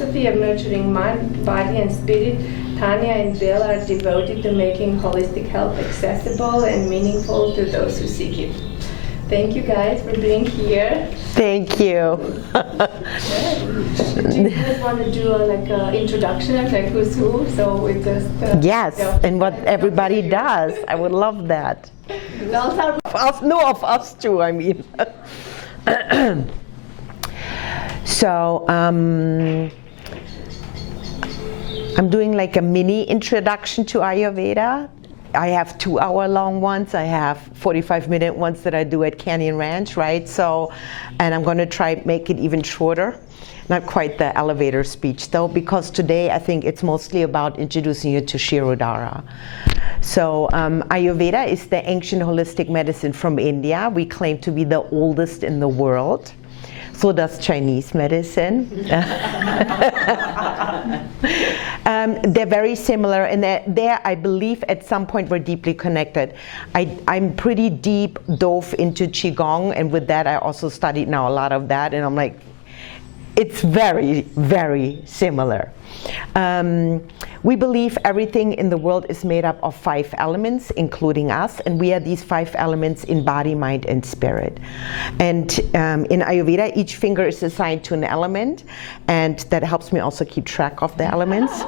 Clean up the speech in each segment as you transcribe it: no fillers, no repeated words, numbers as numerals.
philosophy of nurturing mind, body, and spirit, Tanja and Bill are devoted to making holistic health accessible and meaningful to those who seek it. Thank you guys for being here. Thank you. Do you guys want to do an introduction of like who's who? So we just yes, and what everybody does. I would love that. I'll start with Of us too, I mean. So I'm doing like a mini introduction to Ayurveda. I have 2-hour-long ones. I have 45-minute ones that I do at Canyon Ranch, right? So, and I'm going to try make it even shorter. Not quite the elevator speech though, because today I think it's mostly about introducing you to Shirodhara. So Ayurveda is the ancient holistic medicine from India. We claim to be the oldest in the world. So does Chinese medicine. They're very similar, and they're, I believe, at some point we're deeply connected. I'm pretty deep dove into Qigong, and with that I also studied now a lot of that, and I'm like, it's very, very similar. We believe everything in the world is made up of 5 elements, including us, and we are these 5 elements in body, mind, and spirit. And in Ayurveda, each finger is assigned to an element, and that helps me also keep track of the elements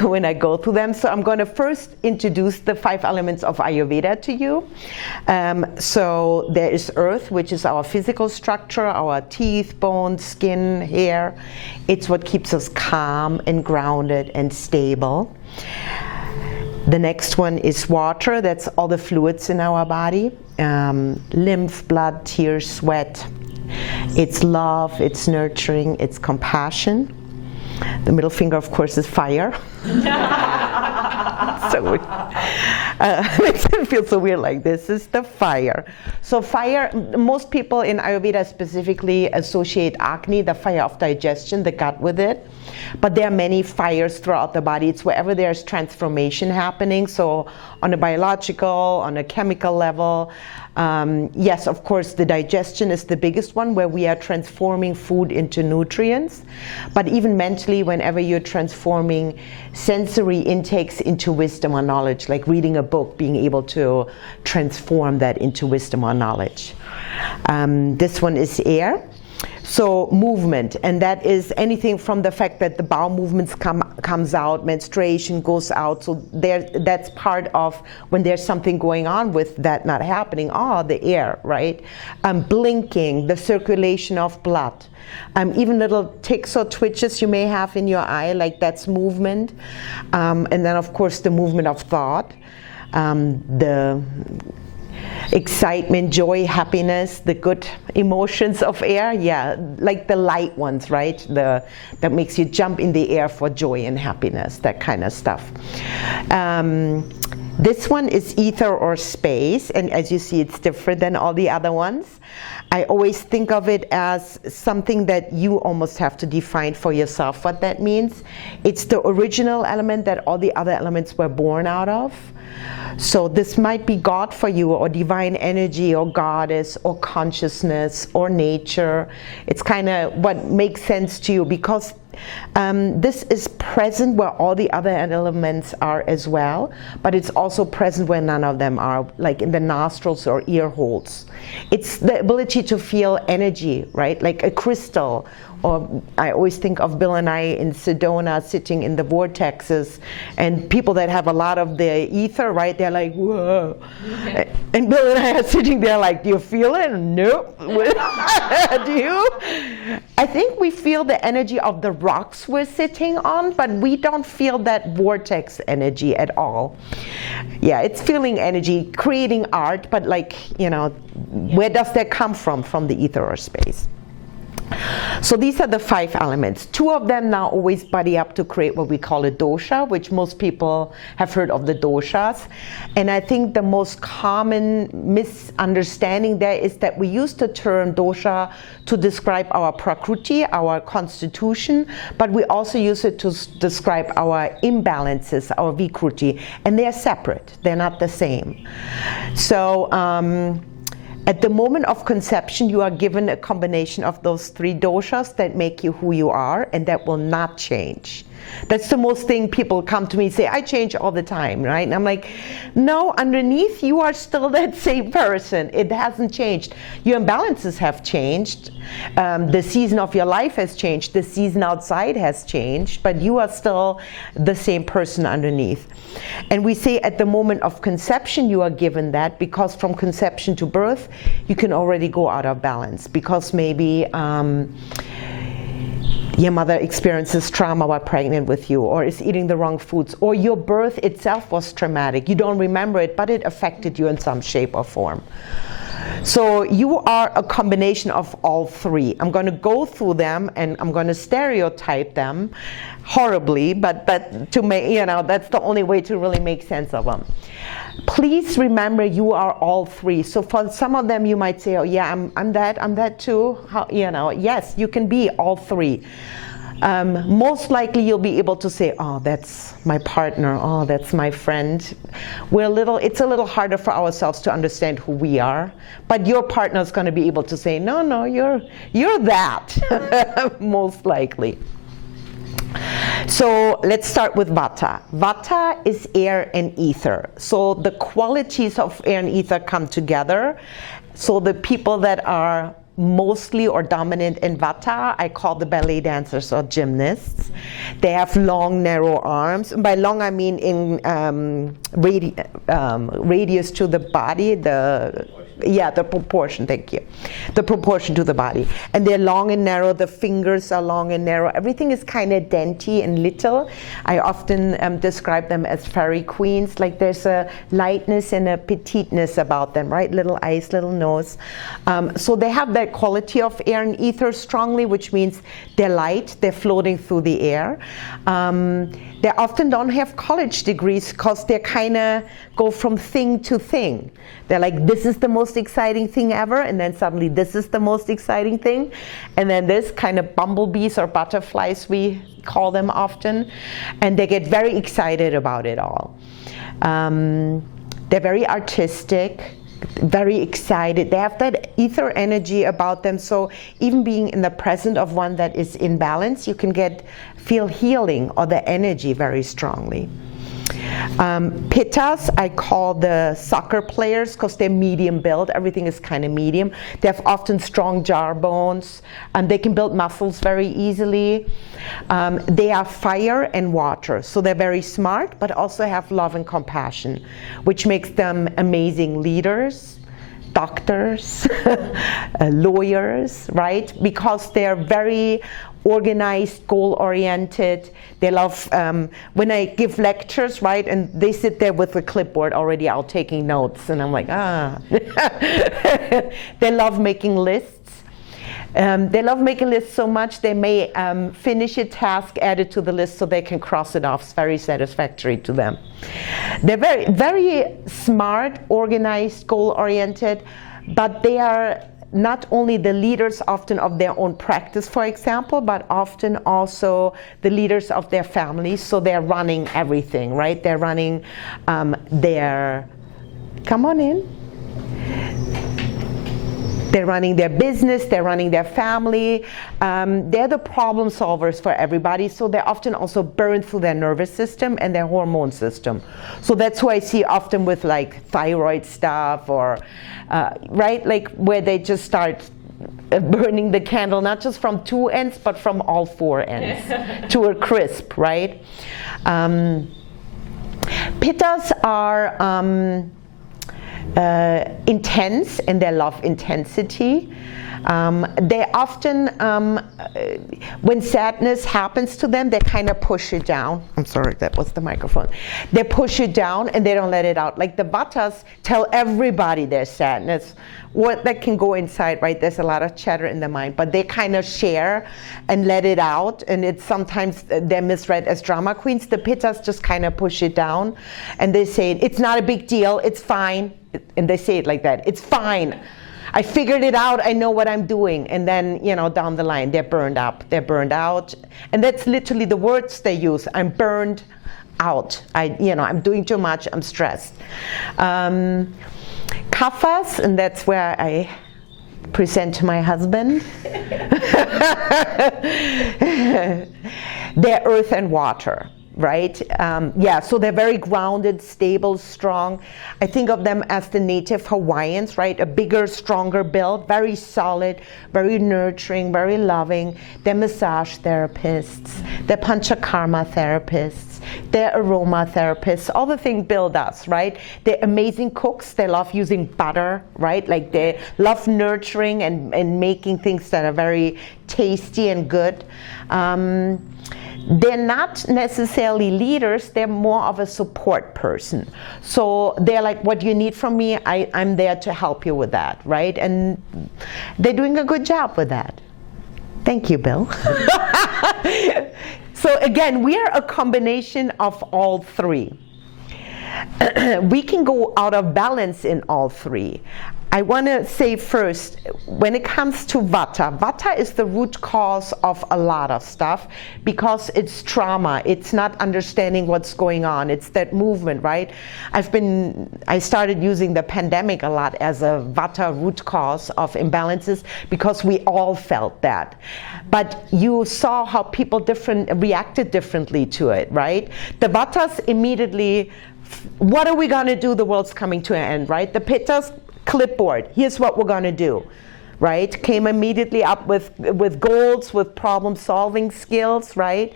when I go through them. So I'm going to first introduce the 5 elements of Ayurveda to you. So there is earth, which is our physical structure, our teeth, bones, skin, hair. It's what keeps us calm and grounded and stable. The next one is water. That's all the fluids in our body. Lymph, blood, tears, sweat. It's love, it's nurturing, it's compassion. The middle finger, of course, is fire. So it makes it feel so weird, like this is the fire. So fire, most people in Ayurveda specifically associate Agni, the fire of digestion, the gut, with it. But there are many fires throughout the body. It's wherever there's transformation happening. So on a biological, on a chemical level. Yes, of course, the digestion is the biggest one, where we are transforming food into nutrients. But even mentally, whenever you're transforming sensory intakes into wisdom or knowledge, like reading a book, being able to transform that into wisdom or knowledge. This one is air. So movement, and that is anything from the fact that the bowel movements comes out, menstruation goes out, so that's part of when there's something going on with that not happening. The air, right? Blinking, the circulation of blood. Even little ticks or twitches you may have in your eye, like that's movement. And then of course the movement of thought, the excitement, joy, happiness, the good emotions of air, yeah, like the light ones, right? That makes you jump in the air for joy and happiness, that kind of stuff. This one is ether or space, and as you see, it's different than all the other ones. I always think of it as something that you almost have to define for yourself what that means. It's the original element that all the other elements were born out of. So this might be God for you, or divine energy, or goddess, or consciousness, or nature. It's kind of what makes sense to you, because this is present where all the other elements are as well, but it's also present where none of them are, like in the nostrils or ear holes. It's the ability to feel energy, right? Like a crystal. Or I always think of Bill and I in Sedona sitting in the vortexes, and people that have a lot of the ether, right? They're like, whoa. Okay. And Bill and I are sitting there like, do you feel it? Nope. Do you? I think we feel the energy of the rocks we're sitting on, but we don't feel that vortex energy at all. Yeah, it's feeling energy, creating art, but like, you know, where does that come from? From the ether or space. So these are the 5 elements. 2 of them now always buddy up to create what we call a dosha, which most people have heard of the doshas. And I think the most common misunderstanding there is that we use the term dosha to describe our prakriti, our constitution, but we also use it to describe our imbalances, our vikruti, and they're separate. They're not the same. So At the moment of conception, you are given a combination of those 3 doshas that make you who you are, and that will not change. That's the most thing people come to me and say, I change all the time, right? And I'm like, no, underneath you are still that same person. It hasn't changed. Your imbalances have changed. The season of your life has changed. The season outside has changed, but you are still the same person underneath. And we say at the moment of conception, you are given that, because from conception to birth, you can already go out of balance, because maybe your mother experiences trauma while pregnant with you, or is eating the wrong foods, or your birth itself was traumatic. You don't remember it, but it affected you in some shape or form. So you are a combination of all 3. I'm going to go through them and I'm going to stereotype them horribly, but to make, that's the only way to really make sense of them. Please remember, you are all 3. So for some of them, you might say, oh yeah, I'm that too. Yes, you can be all 3. Most likely you'll be able to say, oh, that's my partner, oh, that's my friend. It's a little harder for ourselves to understand who we are, but your partner is going to be able to say, no, you're that, most likely. So let's start with Vata. Vata is air and ether. So the qualities of air and ether come together. So the people that are mostly or dominant in Vata, I call the ballet dancers or gymnasts. They have long, narrow arms. And by long, I mean in radius to the body, the proportion, thank you. The proportion to the body. And they're long and narrow, the fingers are long and narrow. Everything is kind of dainty and little. I often describe them as fairy queens, like there's a lightness and a petiteness about them, right? Little eyes, little nose. So they have that quality of air and ether strongly, which means they're light, they're floating through the air. They often don't have college degrees because they kind of go from thing to thing. They're like, this is the most exciting thing ever, and then suddenly this is the most exciting thing, and then this kind of bumblebees or butterflies, we call them often, and they get very excited about it all. They're very artistic, very excited. They have that ether energy about them, so even being in the presence of one that is in balance, you can feel healing or the energy very strongly. Pittas, I call the soccer players because they're medium build. Everything is kind of medium. They have often strong jaw bones, and they can build muscles very easily. They are fire and water, so they're very smart, but also have love and compassion, which makes them amazing leaders, doctors, lawyers, right? Because they're very organized, goal-oriented. They love, when I give lectures, right, and they sit there with a clipboard already out taking notes, and I'm like, They love making lists. They love making lists so much they may finish a task, add it to the list so they can cross it off. It's very satisfactory to them. They're very, very smart, organized, goal-oriented, but they are not only the leaders often of their own practice, for example, but often also the leaders of their families. So they're running everything, right? They're running come on in. They're running their business, they're running their family. They're the problem solvers for everybody, so they're often also burned through their nervous system and their hormone system. So that's who I see often with like thyroid stuff or, right, like where they just start burning the candle, not just from 2 ends, but from all 4 ends to a crisp, right? Pittas are intense, and they love intensity. They often, when sadness happens to them, they kind of push it down. I'm sorry, that was the microphone. They push it down and they don't let it out. Like the Vattas tell everybody their sadness, what that can go inside, right? There's a lot of chatter in the mind, but they kind of share and let it out, and it's sometimes they're misread as drama queens. The Pittas just kind of push it down, and they say, it's not a big deal, it's fine. And they say it like that, it's fine. I figured it out, I know what I'm doing. And then, down the line, they're burned up, they're burned out. And that's literally the words they use. I'm burned out. I'm doing too much, I'm stressed. Kaphas, and that's where I present to my husband. They're earth and water, right? Yeah, so they're very grounded, stable, strong. I think of them as the native Hawaiians, right? A bigger, stronger build, very solid, very nurturing, very loving. They're massage therapists, they're panchakarma therapists, they're aroma therapists. All the things build us, right? They're amazing cooks. They love using butter, right? Like they love nurturing and making things that are very tasty and good. They're not necessarily leaders, they're more of a support person. So they're like, what you need from me, I'm there to help you with that, right? And they're doing a good job with that. Thank you, Bill. So again, we are a combination of all three. We can go out of balance in all three. I want to say first, when it comes to Vata, Vata is the root cause of a lot of stuff because it's trauma. It's not understanding what's going on. It's that movement, right? I started using the pandemic a lot as a Vata root cause of imbalances because we all felt that. But you saw how people reacted differently to it, right? The Vatas immediately, what are we going to do? The world's coming to an end, right? The Pittas, clipboard, here's what we're going to do, right? Came immediately up with goals, with problem solving skills, right?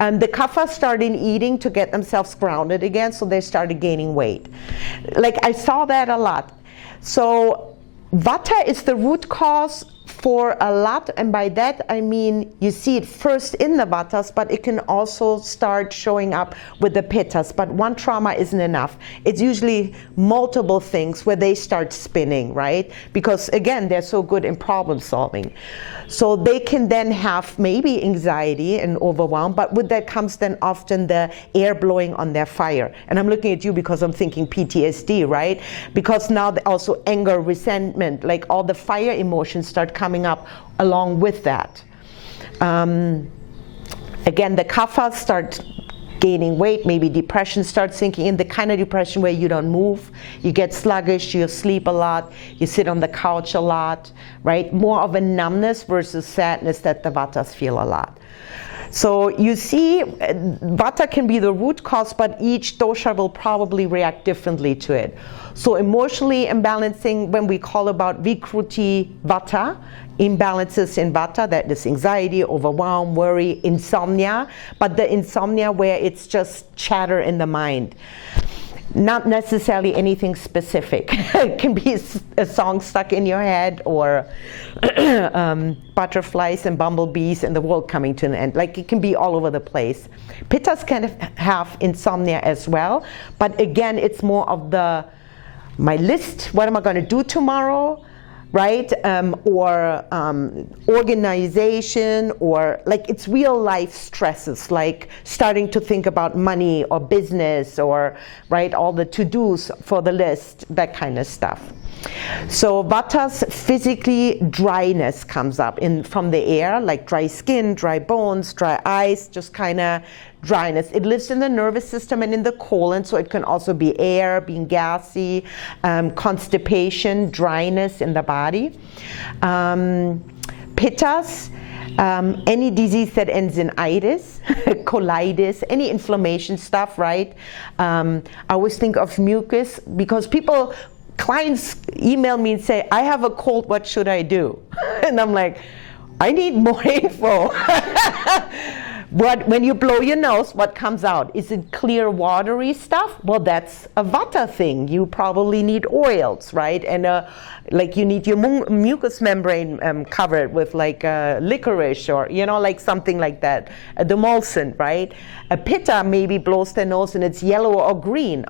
And the Kaphas started eating to get themselves grounded again, so they started gaining weight. Like I saw that a lot. So Vata is the root cause for a lot, and by that I mean you see it first in the Vatas, but it can also start showing up with the Pittas. But one trauma isn't enough. It's usually multiple things where they start spinning, right? Because again, they're so good in problem solving. So they can then have maybe anxiety and overwhelm, but with that comes then often the air blowing on their fire. And I'm looking at you because I'm thinking PTSD, right? Because now also anger, resentment, like all the fire emotions start coming up along with that. Again, the Kaphas start gaining weight, maybe depression starts sinking in, the kind of depression where you don't move, you get sluggish, you sleep a lot, you sit on the couch a lot, right? More of a numbness versus sadness that the Vatas feel a lot. So you see, Vata can be the root cause, but each dosha will probably react differently to it. So emotionally imbalancing, when we call about Vikruti Vata, imbalances in Vata, that is anxiety, overwhelm, worry, insomnia, but the insomnia where it's just chatter in the mind. Not necessarily anything specific. It can be a song stuck in your head, or butterflies and bumblebees and the world coming to an end. Like it can be all over the place. Pittas can have insomnia as well, but again, it's more of my list, what am I going to do tomorrow? Right? Or organization, or like it's real life stresses, like starting to think about money or business, or right, all the to-dos for the list, that kind of stuff. So Vatas, physically dryness comes up from the air, like dry skin, dry bones, dry eyes, just kind of dryness. It lives in the nervous system and in the colon, so it can also be air, being gassy, constipation, dryness in the body. Pittas, any disease that ends in itis, colitis, any inflammation stuff, right? I always think of mucus because clients email me and say, I have a cold, what should I do? And I'm like, I need more info. When you blow your nose, what comes out? Is it clear, watery stuff? Well, that's a Vata thing. You probably need oils, right? And like you need your mucous membrane covered with like licorice, or like something like that. The demulcent, right? A Pitta maybe blows their nose and it's yellow or green.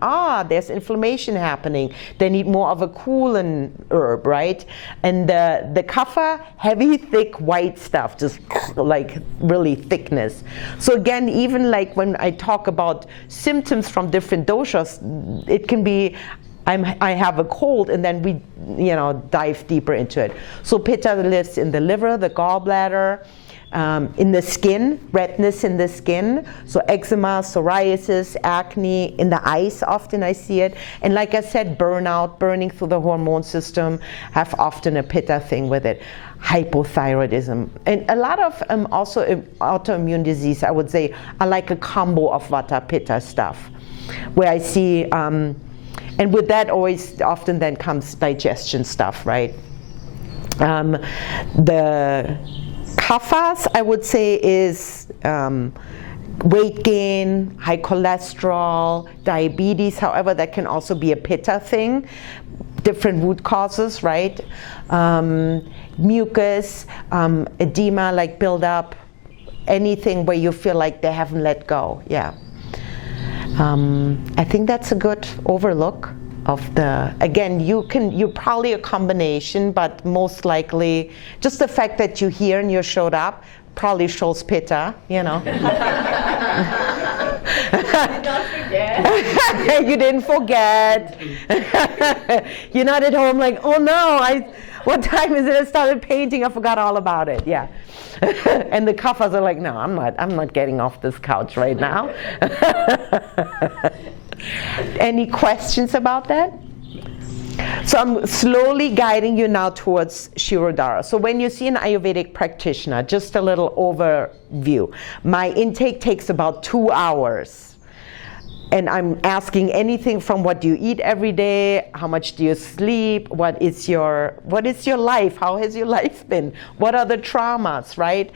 There's inflammation happening. They need more of a cooling herb, right? And the Kapha, heavy, thick, white stuff, just like really thickness. So again, even like when I talk about symptoms from different doshas, it can be I have a cold, and then we dive deeper into it. So Pitta lives in the liver, the gallbladder, in the skin, redness in the skin, so eczema, psoriasis, acne, in the eyes often I see it, and like I said, burnout, burning through the hormone system, have often a pitta thing with it. Hypothyroidism, and a lot of also autoimmune disease, I would say, are like a combo of vata pitta stuff, where I see, and with that always often then comes digestion stuff, right? The kaphas, I would say, is weight gain, high cholesterol, diabetes. However, that can also be a pitta thing, different root causes, right? Mucus, edema, like buildup, anything where you feel like they haven't let go. Yeah. I think that's a good overlook of the, again, you're probably a combination, but most likely just the fact that you're here and you showed up probably shows pitta, you know. Don't forget. You didn't forget. You're not at home like, oh no, what time is it? I started painting, I forgot all about it. Yeah. And the kaphas are like, no, I'm not getting off this couch right now. Any questions about that? So I'm slowly guiding you now towards Shirodhara. So when you see an Ayurvedic practitioner, just a little overview. My intake takes about 2 hours. And I'm asking anything from what do you eat every day, how much do you sleep, what is your life, how has your life been, what are the traumas, right?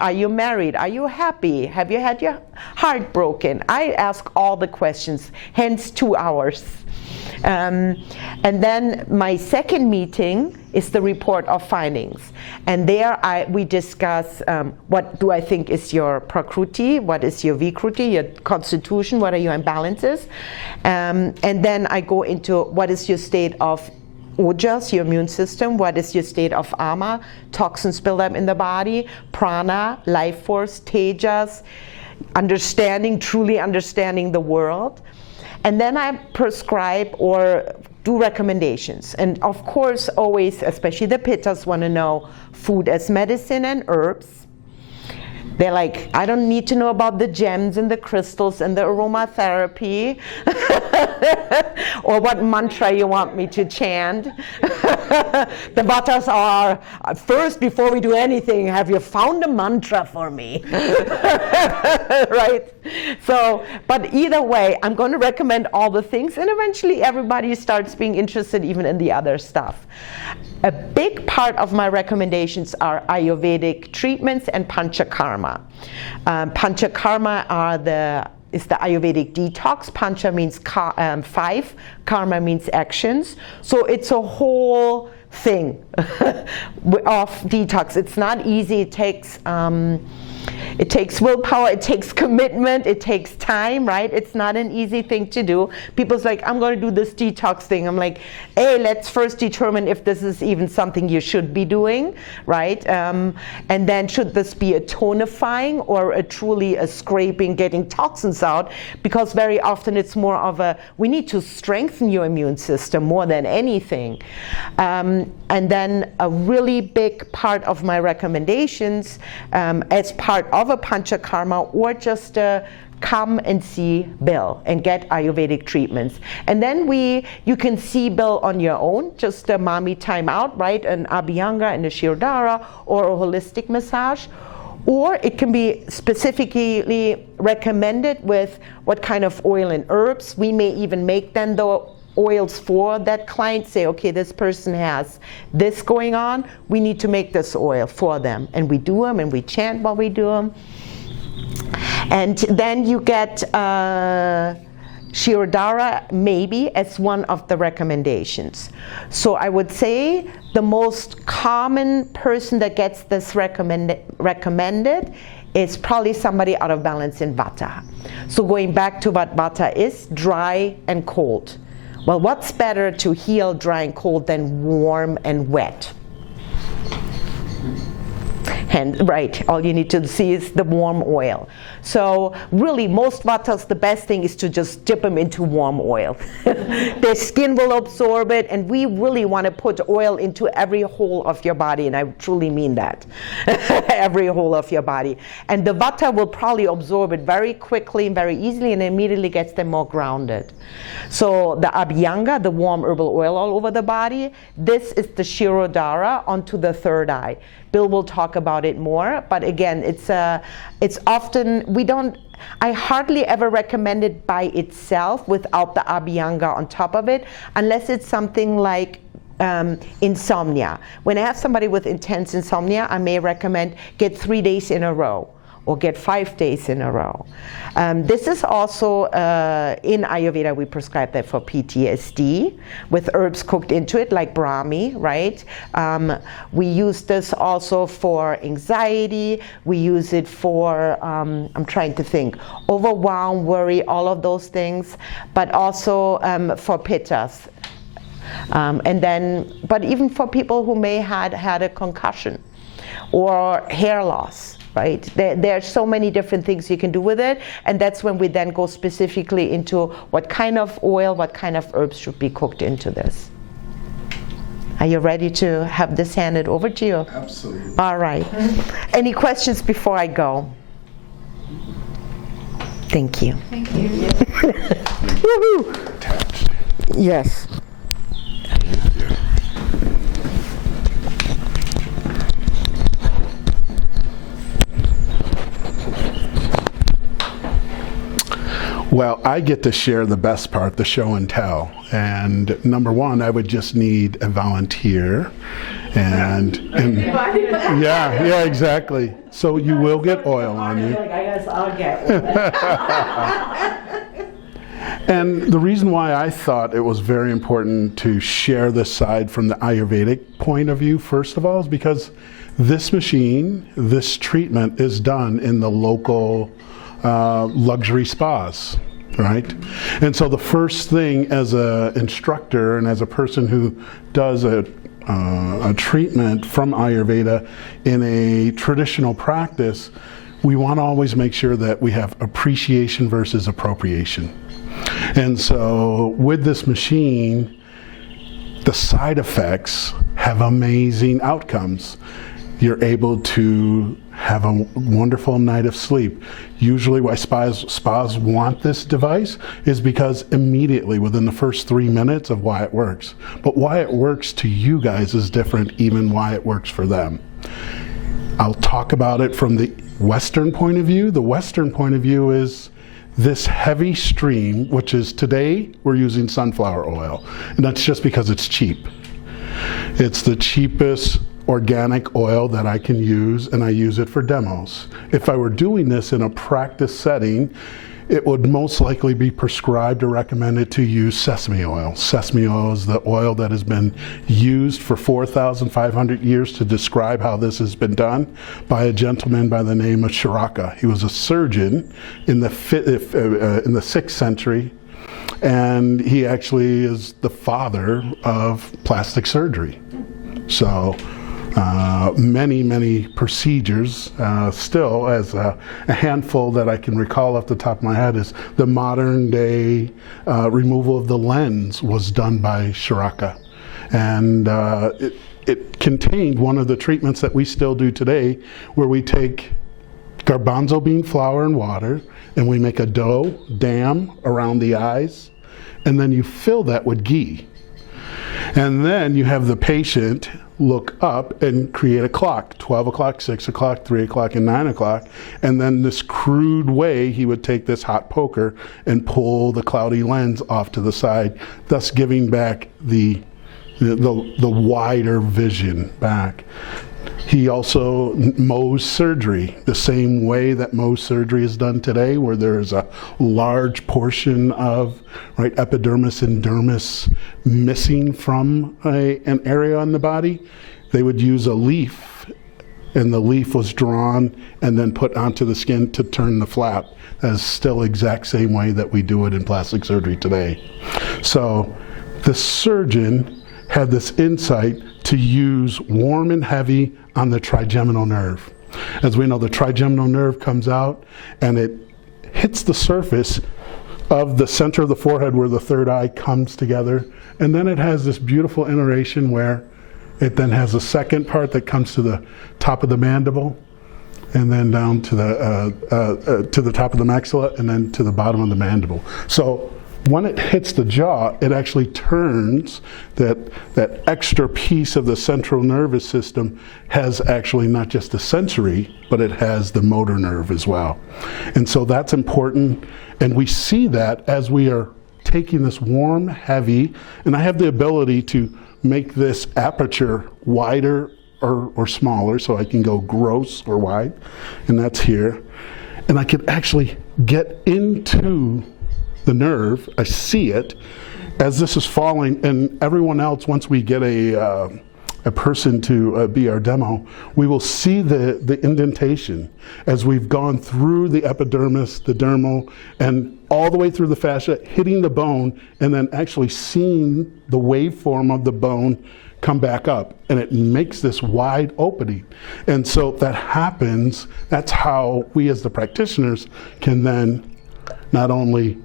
Are you married, are you happy, have you had your heart broken? I ask all the questions, hence 2 hours. And then my second meeting is the report of findings. And there we discuss what do I think is your prakruti, what is your vikruti, your constitution, what are your imbalances. And then I go into what is your state of ojas, your immune system, what is your state of ama, toxins build up in the body, prana, life force, tejas, truly understanding the world. And then I prescribe or do recommendations. And of course, always, especially the pittas, want to know food as medicine and herbs. They're like, I don't need to know about the gems and the crystals and the aromatherapy or what mantra you want me to chant. The vatas are, first, before we do anything, have you found a mantra for me? Right? So, but either way, I'm going to recommend all the things, and eventually everybody starts being interested even in the other stuff. A big part of my recommendations are Ayurvedic treatments and Panchakarma. Panchakarma is the Ayurvedic detox. Pancha means 5, karma means actions. So it's a whole thing of detox. It's not easy. It takes willpower, it takes commitment, it takes time, right? It's not an easy thing to do. People's like, I'm going to do this detox thing. I'm like, hey, let's first determine if this is even something you should be doing, right? And then should this be a tonifying or truly a scraping, getting toxins out? Because very often it's more of we need to strengthen your immune system more than anything. And then a really big part of my recommendations as part of a Panchakarma or just come and see Bill and get Ayurvedic treatments. And then you can see Bill on your own, just a mommy time out, right? An Abhyanga and a Shirodhara or a holistic massage. Or it can be specifically recommended with what kind of oil and herbs. We may even make then the oils for that client, say, okay, this person has this going on, we need to make this oil for them. And we do them and we chant while we do them. And then you get Shirodhara maybe as one of the recommendations. So I would say the most common person that gets this recommended is probably somebody out of balance in Vata. So going back to what Vata is, dry and cold. Well, what's better to heal dry and cold than warm and wet? Right, all you need to see is the warm oil. So really, most vatas, the best thing is to just dip them into warm oil. Their skin will absorb it, and we really want to put oil into every hole of your body, and I truly mean that. Every hole of your body. And the vata will probably absorb it very quickly and very easily, and immediately gets them more grounded. So the abhyanga, the warm herbal oil all over the body, this is the Shirodhara onto the third eye. Bill will talk about it more, but again, it's often, I hardly ever recommend it by itself without the abhyanga on top of it, unless it's something like insomnia. When I have somebody with intense insomnia, I may recommend get 3 days in a row, or get 5 days in a row. This is also, in Ayurveda, we prescribe that for PTSD, with herbs cooked into it, like Brahmi, right? We use this also for anxiety. We use it for, I'm trying to think, overwhelm, worry, all of those things, but also for pittas. But even for people who may had a concussion or hair loss, right? There are so many different things you can do with it, and that's when we then go specifically into what kind of oil, what kind of herbs should be cooked into this. Are you ready to have this handed over to you? Absolutely. All right. Any questions before I go? Thank you. Thank you. Woohoo! Attached. Yes. Well, I get to share the best part, the show and tell. And number one, I would just need a volunteer. And yeah, exactly. So you will get oil on you. I guess I'll get one. And the reason why I thought it was very important to share this side from the Ayurvedic point of view, first of all, is because this machine, this treatment is done in the local luxury spas, right? And so the first thing as an instructor and as a person who does a treatment from Ayurveda in a traditional practice, we want to always make sure that we have appreciation versus appropriation. And so with this machine, the side effects have amazing outcomes. You're able to have a wonderful night of sleep. Usually why spas want this device is because immediately within the first 3 minutes of why it works. But why it works to you guys is different, even why it works for them. I'll talk about it from the Western point of view. The Western point of view is this heavy stream, which is today we're using sunflower oil. And that's just because it's cheap. It's the cheapest organic oil that I can use, and I use it for demos. If I were doing this in a practice setting, it would most likely be prescribed or recommended to use sesame oil. Sesame oil is the oil that has been used for 4,500 years to describe how this has been done by a gentleman by the name of Charaka. He was a surgeon in the 6th century, and he actually is the father of plastic surgery. So many procedures, still as a handful that I can recall off the top of my head is the modern day removal of the lens was done by Charaka. And it contained one of the treatments that we still do today, where we take garbanzo bean flour and water, and we make a dough dam around the eyes, and then you fill that with ghee. And then you have the patient look up and create a clock, 12 o'clock, 6 o'clock, 3 o'clock, and 9 o'clock. And then this crude way, he would take this hot poker and pull the cloudy lens off to the side, thus giving back the wider vision back. He also Mohs surgery, the same way that Mohs surgery is done today, where there is a large portion of epidermis and dermis missing from an area on the body. They would use a leaf, and the leaf was drawn and then put onto the skin to turn the flap. That's still exact same way that we do it in plastic surgery today. So the surgeon had this insight to use warm and heavy on the trigeminal nerve. As we know, the trigeminal nerve comes out and it hits the surface of the center of the forehead where the third eye comes together, and then it has this beautiful iteration where it then has a second part that comes to the top of the mandible, and then down to the top of the maxilla, and then to the bottom of the mandible. So when it hits the jaw, it actually turns that extra piece of the central nervous system has actually not just the sensory, but it has the motor nerve as well. And so that's important. And we see that as we are taking this warm, heavy, and I have the ability to make this aperture wider or smaller, so I can go gross or wide, and that's here. And I can actually get into the nerve. I see it as this is falling, and everyone else, once we get a person to be our demo, we will see the indentation as we've gone through the epidermis, the dermal, and all the way through the fascia, hitting the bone, and then actually seeing the waveform of the bone come back up, and it makes this wide opening. And so that happens, that's how we as the practitioners can then not only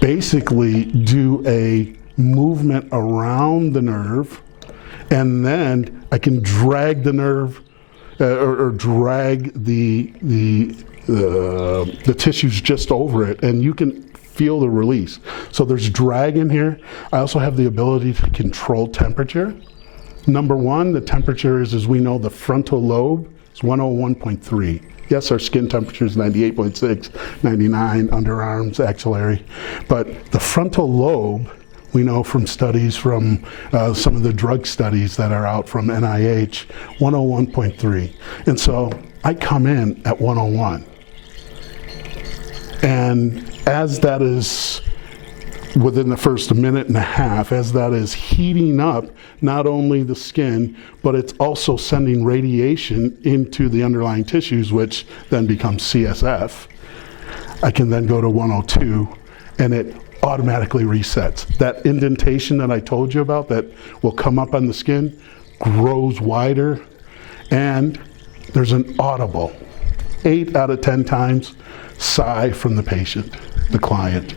basically do a movement around the nerve, and then I can drag the nerve or drag the tissues just over it, and you can feel the release. So there's drag in here. I also have the ability to control temperature. Number one, the temperature is, as we know, the frontal lobe is 101.3. Yes, our skin temperature is 98.6, 99, underarms, axillary, but the frontal lobe, we know from studies from some of the drug studies that are out from NIH, 101.3. And so I come in at 101. And as that is, within the first minute and a half, as that is heating up not only the skin, but it's also sending radiation into the underlying tissues, which then becomes CSF, I can then go to 102, and it automatically resets. That indentation that I told you about that will come up on the skin grows wider, and there's an audible 8 out of 10 times sigh from the patient, the client,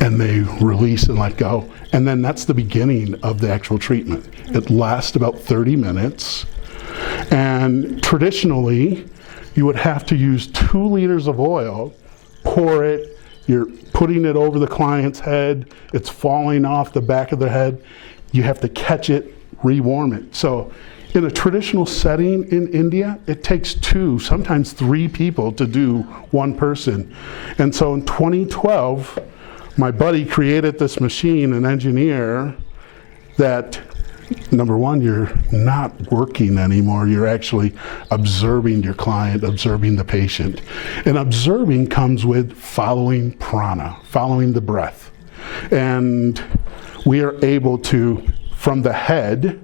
and they release and let go. And then that's the beginning of the actual treatment. It lasts about 30 minutes. And traditionally, you would have to use 2 liters of oil, pour it, you're putting it over the client's head, it's falling off the back of their head, you have to catch it, rewarm it. So in a traditional setting in India, it takes 2, sometimes 3 people to do one person. And so in 2012, my buddy created this machine, an engineer, that, number one, you're not working anymore. You're actually observing your client, observing the patient. And observing comes with following prana, following the breath. And we are able to, from the head,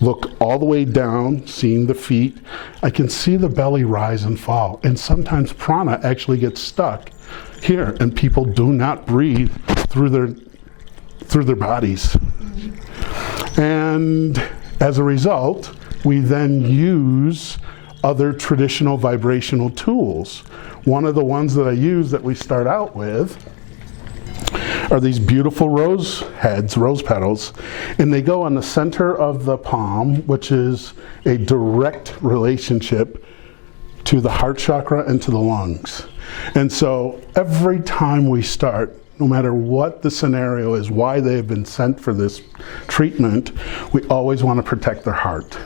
look all the way down, seeing the feet. I can see the belly rise and fall. And sometimes prana actually gets stuck here, and people do not breathe through their bodies. And as a result, we then use other traditional vibrational tools. One of the ones that I use that we start out with are these beautiful rose heads, rose petals, and they go on the center of the palm, which is a direct relationship to the heart chakra and to the lungs. And so every time we start, no matter what the scenario is, why they have been sent for this treatment, we always want to protect their heart.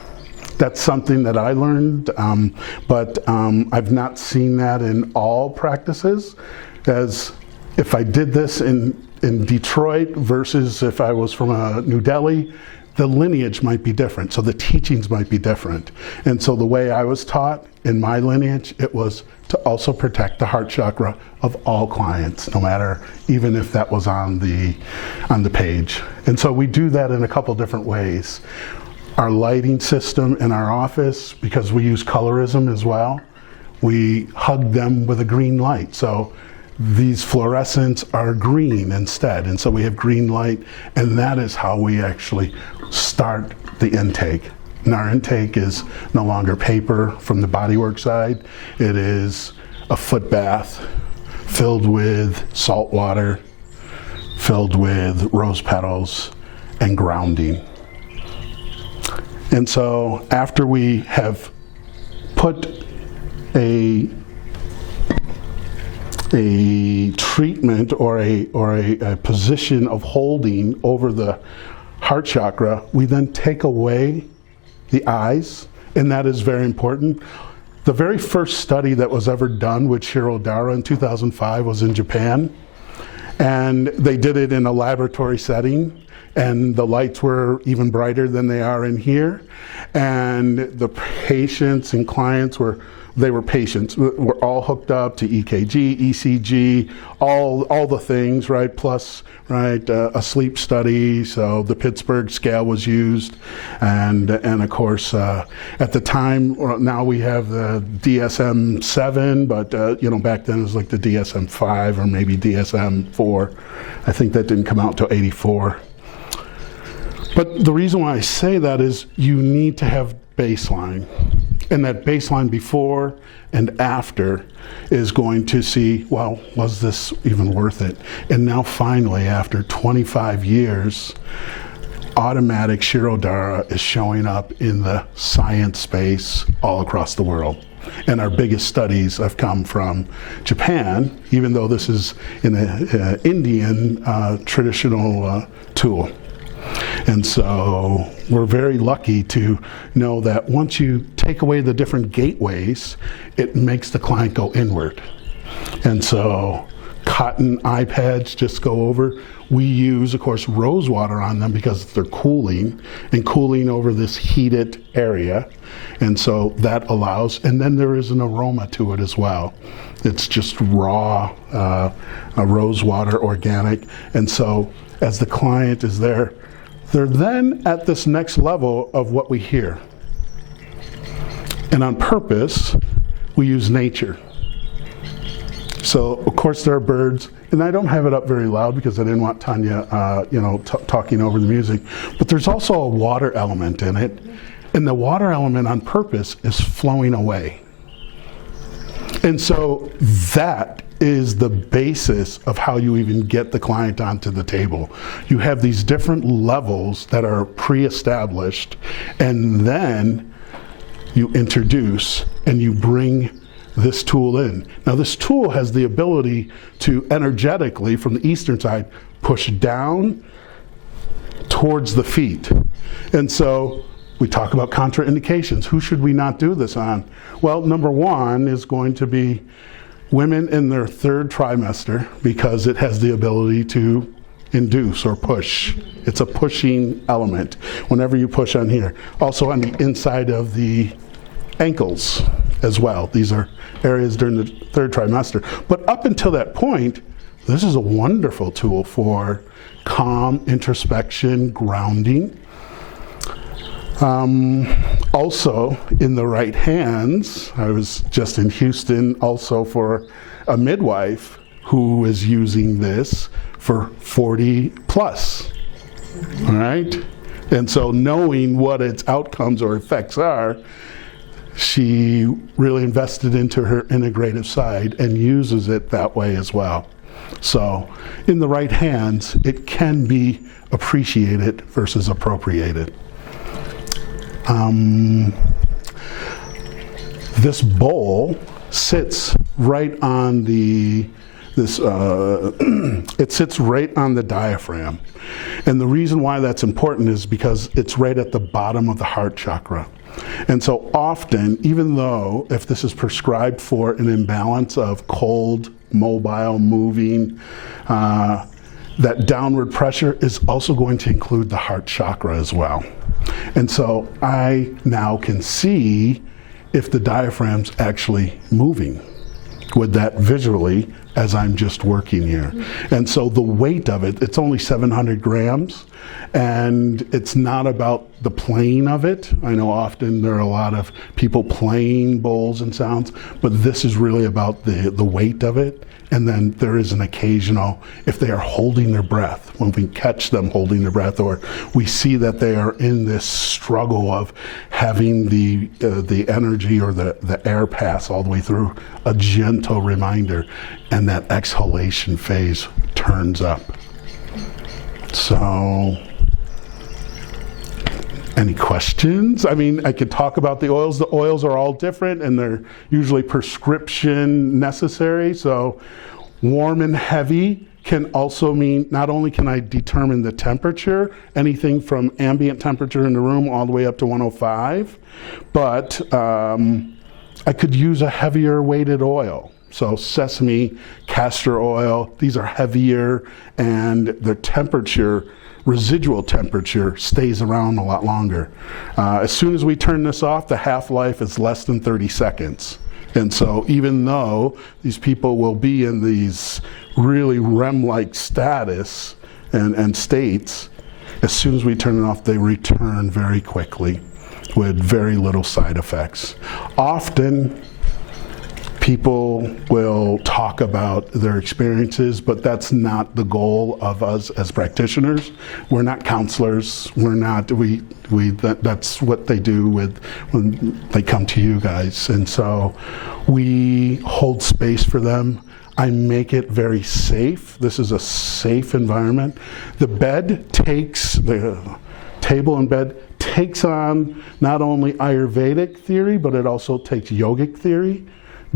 That's something that I learned, but I've not seen that in all practices. As if I did this in Detroit versus if I was from New Delhi, the lineage might be different, so the teachings might be different. And so the way I was taught in my lineage, it was to also protect the heart chakra of all clients, no matter, even if that was on the page. And so we do that in a couple different ways. Our lighting system in our office, because we use colorism as well, we hug them with a green light. So these fluorescents are green instead, and so we have green light, and that is how we actually start the intake. And our intake is no longer paper from the bodywork side. It is a foot bath filled with salt water, filled with rose petals, and grounding. And so after we have put a treatment or a position of holding over the heart chakra, we then take away the eyes, and that is very important. The very first study that was ever done with Shirodara in 2005 was in Japan, and they did it in a laboratory setting, and the lights were even brighter than they are in here, and the patients and clients were patients. We're all hooked up to EKG, ECG, all the things, right? Plus, right, a sleep study. So the Pittsburgh scale was used, and of course, at the time, now we have the DSM-7, but back then it was like the DSM-5 or maybe DSM-4. I think that didn't come out till '84. But the reason why I say that is you need to have baseline. And that baseline before and after is going to see, well, was this even worth it? And now finally, after 25 years, automatic Shirodara is showing up in the science space all across the world. And our biggest studies have come from Japan, even though this is an Indian traditional tool. And so we're very lucky to know that once you take away the different gateways, it makes the client go inward. And so cotton eye pads just go over. We use, of course, rose water on them because they're cooling over this heated area. And so that allows, and then there is an aroma to it as well. It's just raw rose water, organic. And so as the client is there, they're then at this next level of what we hear. And on purpose, we use nature. So, of course, there are birds, and I don't have it up very loud because I didn't want Tanja, talking over the music, but there's also a water element in it, and the water element on purpose is flowing away. And so that is the basis of how you even get the client onto the table. You have these different levels that are pre-established, and then you introduce and you bring this tool in. Now this tool has the ability to energetically, from the eastern side, push down towards the feet. And so we talk about contraindications. Who should we not do this on? Well, number one is going to be women in their third trimester, because it has the ability to induce or push. It's a pushing element whenever you push on here. Also on the inside of the ankles as well. These are areas during the third trimester. But up until that point, this is a wonderful tool for calm, introspection, grounding. Also, in the right hands, I was just in Houston also for a midwife who is using this for 40 plus, all right? And so knowing what its outcomes or effects are, she really invested into her integrative side and uses it that way as well. So in the right hands, it can be appreciated versus appropriated. This bowl sits right on it sits right on the diaphragm. And the reason why that's important is because it's right at the bottom of the heart chakra. And so often, even though if this is prescribed for an imbalance of cold, mobile, moving, that downward pressure is also going to include the heart chakra as well. And so I now can see if the diaphragm's actually moving with that visually as I'm just working here. And so the weight of it, it's only 700 grams, And it's not about the playing of it. I know often there are a lot of people playing bowls and sounds, but this is really about the weight of it. And then there is an occasional, if they are holding their breath, when we catch them holding their breath, or we see that they are in this struggle of having the energy or the air pass all the way through, a gentle reminder, and that exhalation phase turns up. So, any questions? I mean, I could talk about the oils. The oils are all different, and they're usually prescription necessary. So warm and heavy can also mean, not only can I determine the temperature, anything from ambient temperature in the room all the way up to 105, but I could use a heavier weighted oil. So sesame, castor oil, these are heavier, and their temperature, residual temperature, stays around a lot longer. As soon as we turn this off, the half-life is less than 30 seconds. And so even though these people will be in these really REM-like status and states, as soon as we turn it off, they return very quickly with very little side effects. Often, people will talk about their experiences, but that's not the goal of us as practitioners. We're not counselors. We're not, that's what they do when they come to you guys. And so we hold space for them. I make it very safe. This is a safe environment. The table and bed takes on not only Ayurvedic theory, but it also takes yogic theory.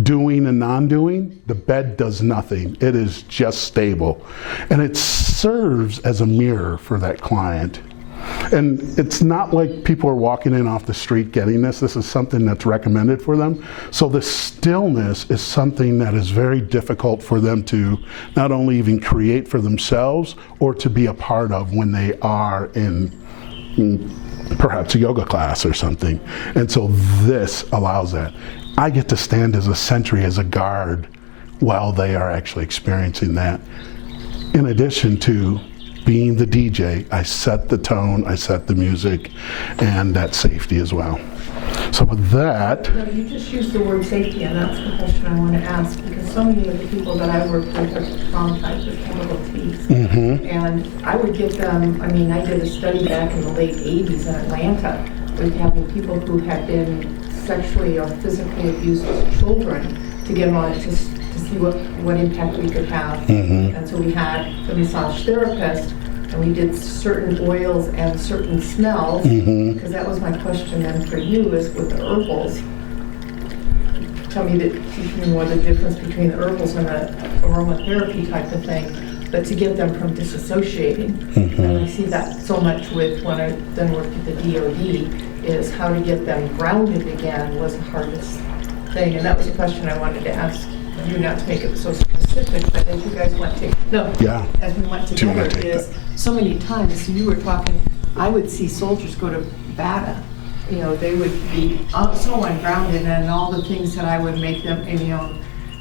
Doing and non-doing, the bed does nothing. It is just stable. And it serves as a mirror for that client. And it's not like people are walking in off the street getting this. This is something that's recommended for them. So the stillness is something that is very difficult for them to not only even create for themselves or to be a part of when they are in perhaps a yoga class or something. And so this allows that. I get to stand as a sentry, as a guard, while they are actually experiencing that. In addition to being the DJ, I set the tone, I set the music, and that safety as well. So with that... No, you just used the word safety, and that's the question I want to ask, because so many of the people that I work with are traumatized with chemical teas. Mm-hmm. And I would get them, I mean, I did a study back in the late 80s in Atlanta with having people who had been sexually or physically abused as children to get them on it to see what impact we could have. Mm-hmm. And so we had the massage therapist, and we did certain oils and certain smells, Mm-hmm. because that was my question then for you, is with the herbals. Teach me more the difference between the herbals and the aromatherapy type of thing, but to get them from disassociating. Mm-hmm. And I see that so much with when I then worked at the DOD, is how to get them grounded again was the hardest thing. And that was a question I wanted to ask you, not to make it so specific, but as you guys went to, as we went together, is so many times, so you were talking, I would see soldiers go to BATA, you know, they would be so ungrounded, and all the things that I would make them, and, you know,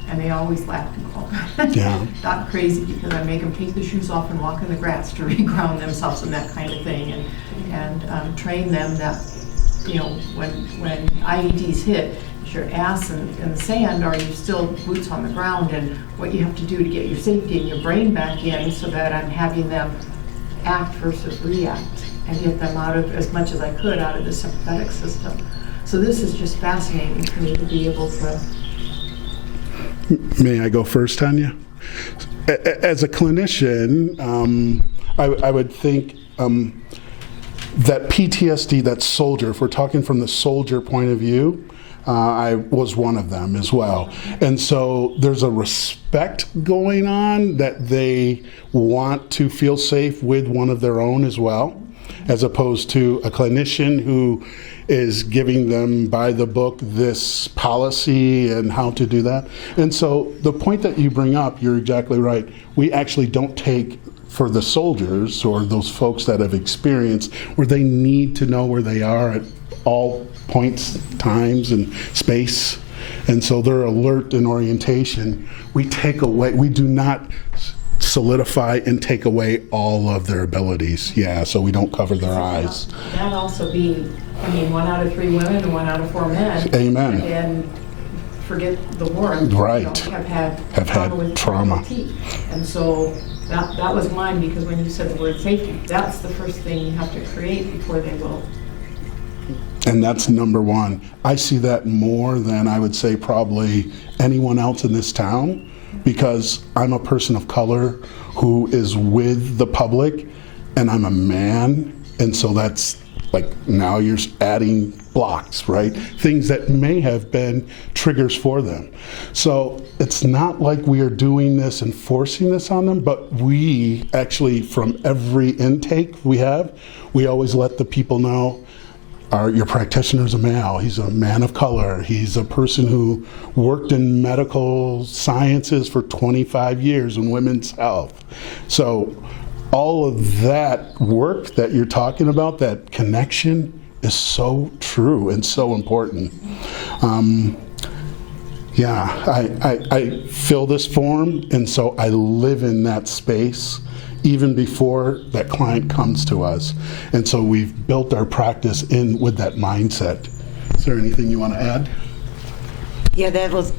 and they always laughed and called not crazy, because I make them take the shoes off and walk in the grass to reground themselves and that kind of thing, and train them that, you know, when IEDs hit, is your ass in the sand, or are you still boots on the ground, and what you have to do to get your safety and your brain back in, so that I'm having them act versus react and get them out of, as much as I could, out of the sympathetic system. So this is just fascinating for me to be able to... May I go first, Tanja? As a clinician, I would think that PTSD, that soldier, if we're talking from the soldier point of view, I was one of them as well. And so there's a respect going on that they want to feel safe with one of their own as well, as opposed to a clinician who is giving them by the book this policy and how to do that. And so the point that you bring up, you're exactly right. We actually don't take for the soldiers or those folks that have experienced where they need to know where they are at all points, times, and space. And so their alert and orientation, we take away, we do not solidify and take away all of their abilities. Yeah, so we don't cover their eyes. That also be, I mean, 1 out of 3 women and 1 out of 4 men. Amen. And forget the war. Right. Have had Had trauma. teeth. And so that was mine, because when you said the word safety, that's the first thing you have to create before they will. And that's number one. I see that more than I would say probably anyone else in this town, because I'm a person of color who is with the public, and I'm a man, and so that's like, now you're adding blocks, right? Things that may have been triggers for them. So it's not like we are doing this and forcing this on them, but we actually, from every intake we have, we always let the people know, your practitioner's a male, he's a man of color, he's a person who worked in medical sciences for 25 years in women's health. So all of that work that you're talking about, that connection, is so true and so important. I fill this form, and so I live in that space even before that client comes to us. And so we've built our practice in with that mindset. Is there anything you want to add? Yeah, that was,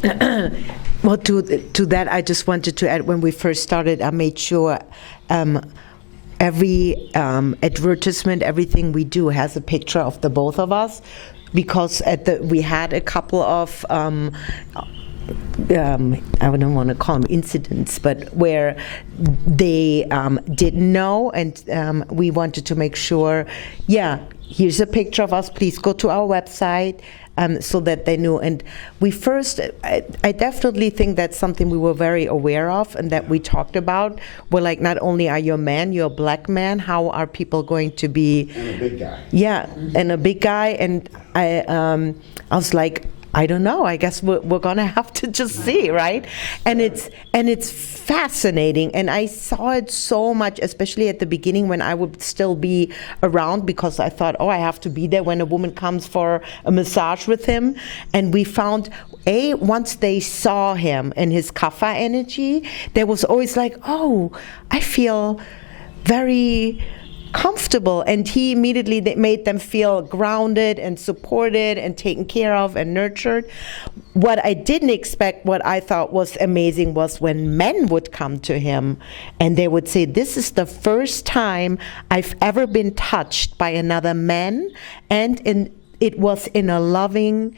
well, to that, I just wanted to add, when we first started, I made sure every advertisement, everything we do has a picture of the both of us, because we had a couple of I don't want to call them incidents, but where they didn't know, and we wanted to make sure, yeah, here's a picture of us, please go to our website, so that they knew. And I definitely think that's something we were very aware of and that we talked about. We're like, not only are you a man, you're a black man, how are people going to be? And a big guy. Yeah, and a big guy. And I was like, I don't know, I guess we're gonna have to just see, right? And it's fascinating, and I saw it so much, especially at the beginning when I would still be around, because I thought, I have to be there when a woman comes for a massage with him. And we found, once they saw him and his kapha energy, there was always like, I feel very comfortable, and he immediately made them feel grounded and supported and taken care of and nurtured. What I didn't expect, what I thought was amazing, was when men would come to him and they would say, this is the first time I've ever been touched by another man, and it was in a loving,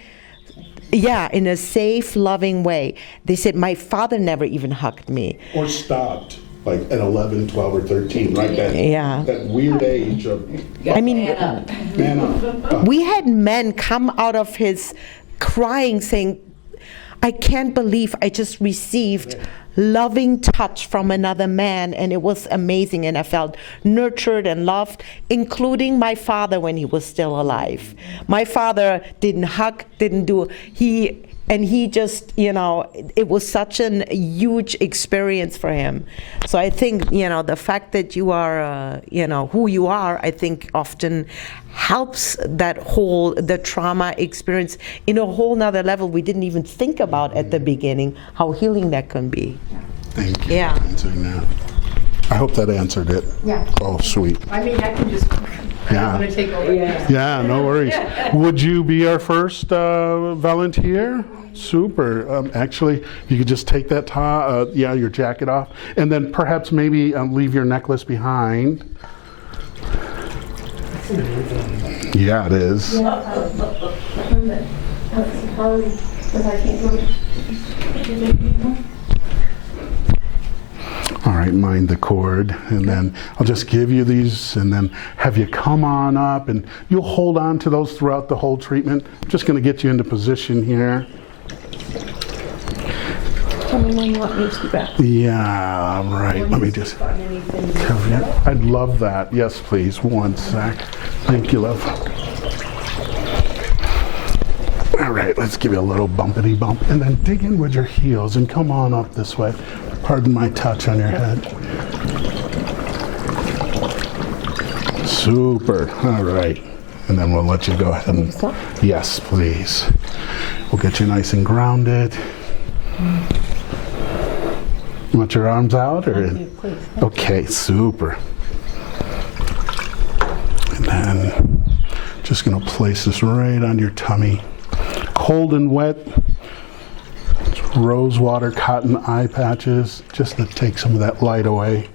in a safe, loving way. They said, my father never even hugged me. Or stopped. Like at 11, 12, or 13, right? That weird age of, I mean, man up. We had men come out of his crying saying, I can't believe I just received loving touch from another man, and it was amazing, and I felt nurtured and loved, including my father when he was still alive. My father didn't hug, he just, it was such a huge experience for him. So I think, the fact that you are, who you are, I think often helps the trauma experience in a whole nother level we didn't even think about at the beginning, how healing that can be. Thank you Yeah. for answering that. I hope that answered it. Yeah. Oh, sweet. I mean, I can just, I'm going to take over. Yeah, no worries. Would you be our first volunteer? Super. Actually, you could just take that your jacket off, and then perhaps maybe leave your necklace behind. Yeah, it is. All right, mind the cord, and then I'll just give you these, and then have you come on up, and you'll hold on to those throughout the whole treatment. I'm just going to get you into position here. Tell me when you want me to be back. Yeah, all right. Let me just cover you. I'd love that. Yes, please. One sec. Thank you, love. All right, let's give you a little bumpity bump, and then dig in with your heels and come on up this way. Pardon my touch on your head. Super. All right. And then we'll let you go ahead and, yes, please. We'll get you nice and grounded. You want your arms out? Or Please. okay, super. And then just going to place this right on your tummy. Cold and wet. Rose water, cotton eye patches, just to take some of that light away.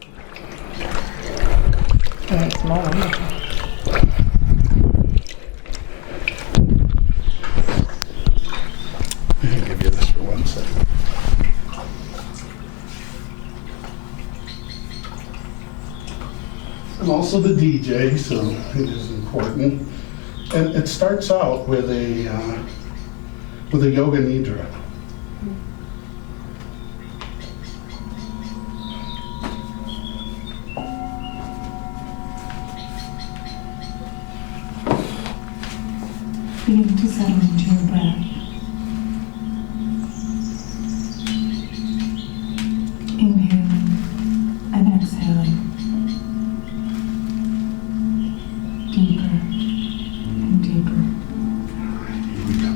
Very small. I'll give you this for 1 second. I'm also the DJ, so it is important. And it starts out with a yoga nidra. Begin to settle into your breath. Inhaling and exhaling. Deeper and deeper. Here we go.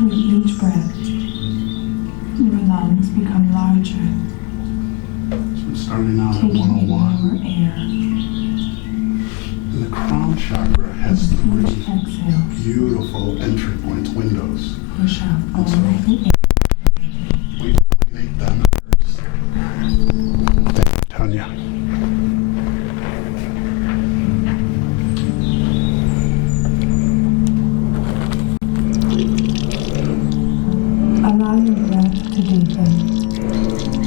With each breath, your lungs become larger, So I'm starting out at taking in 101. more air. And the crown chakra has With each three exhale, beautiful entry points, windows. push out all So- of the air. We make them first. Thank you, Tanya. Allow your breath to deepen.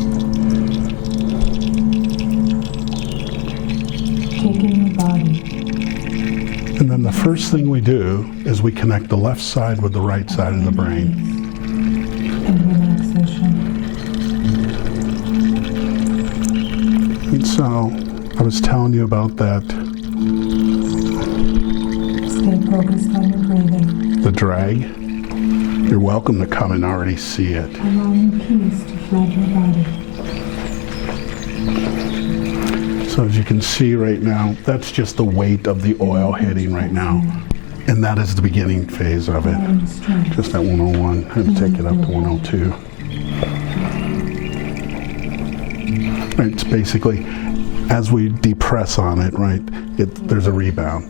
Taking your body, And then the first thing we do is we connect the left side with the right side of the brain. and relaxation. And so I was telling you about that, Stay focused on your breathing, the drag. You're welcome to come and already see it. allowing peace to flood your body. So as you can see right now, that's just the weight of the oil hitting right now. And that is the beginning phase of it. Allowing strength. Just at 101 and take it up to 102. Right, it's basically, as we depress on it, right, there's a rebound.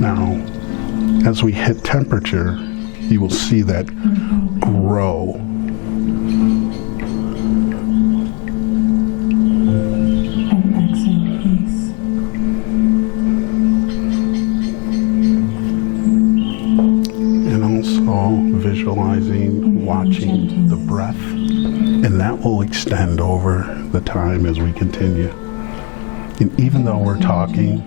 Now, as we hit temperature, you will see that grow. And exhale peace. And also visualizing, watching the breath. And that will extend over the time as we continue. And even though we're talking,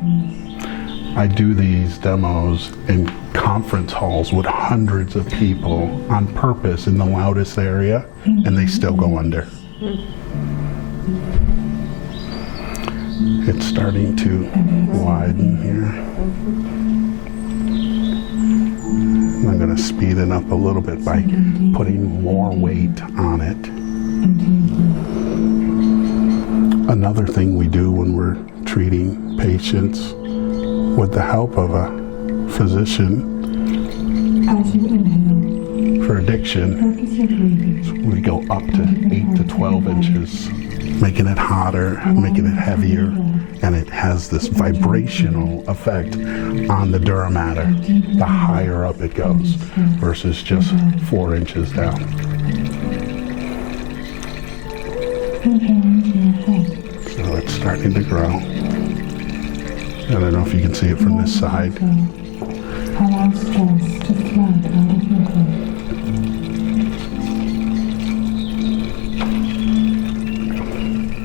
I do these demos in conference halls with hundreds of people on purpose in the loudest area, and they still go under. It's starting to widen here. And I'm going to speed it up a little bit by putting more weight on it. Another thing we do when we're treating patients with the help of a physician As you inhale, for addiction, focus your breathing. we go up to 8 to 12 inches, making it hotter, making it heavier, and it has this vibrational effect on the dura mater, the higher up it goes, versus just 4 inches down. Inhaling to your head. So it's starting to grow. I don't know if you can see it from this side. Allow stress to flood out of your head.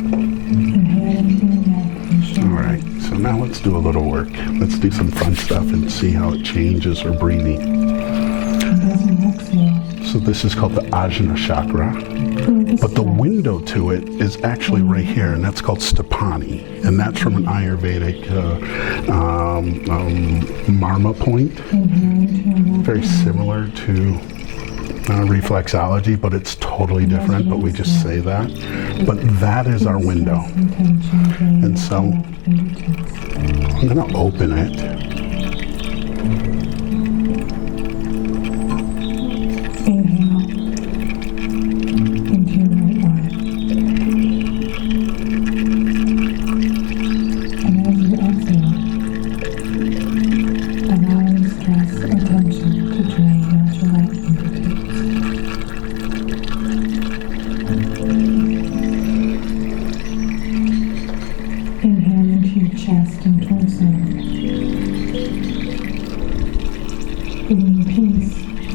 Inhaling to your neck and All shoulder. right, so now let's do a little work. Let's do some fun stuff and see how it changes our breathing. And as you exhale, So this is called the Ajna chakra, but the window to it is actually right here, and that's called Stapani, and that's from an Ayurvedic marma point. inhaling to your left Very similar to reflexology, but it's totally different, but we just say that. But that is our window. And so I'm going to open it.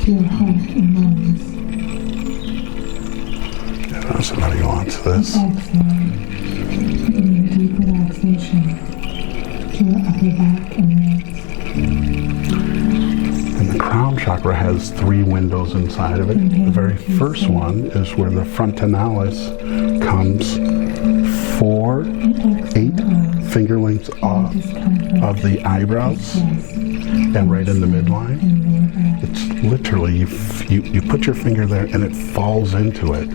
to your heart and lungs. I know somebody wants this. Exhale, bring a deep relaxation to your upper back and legs. And the crown chakra has 3 windows inside of it. The very first one is where the frontalis comes 4, 8 finger lengths off of the eyebrows and right in the midline. It's literally, you put your finger there and it falls into it.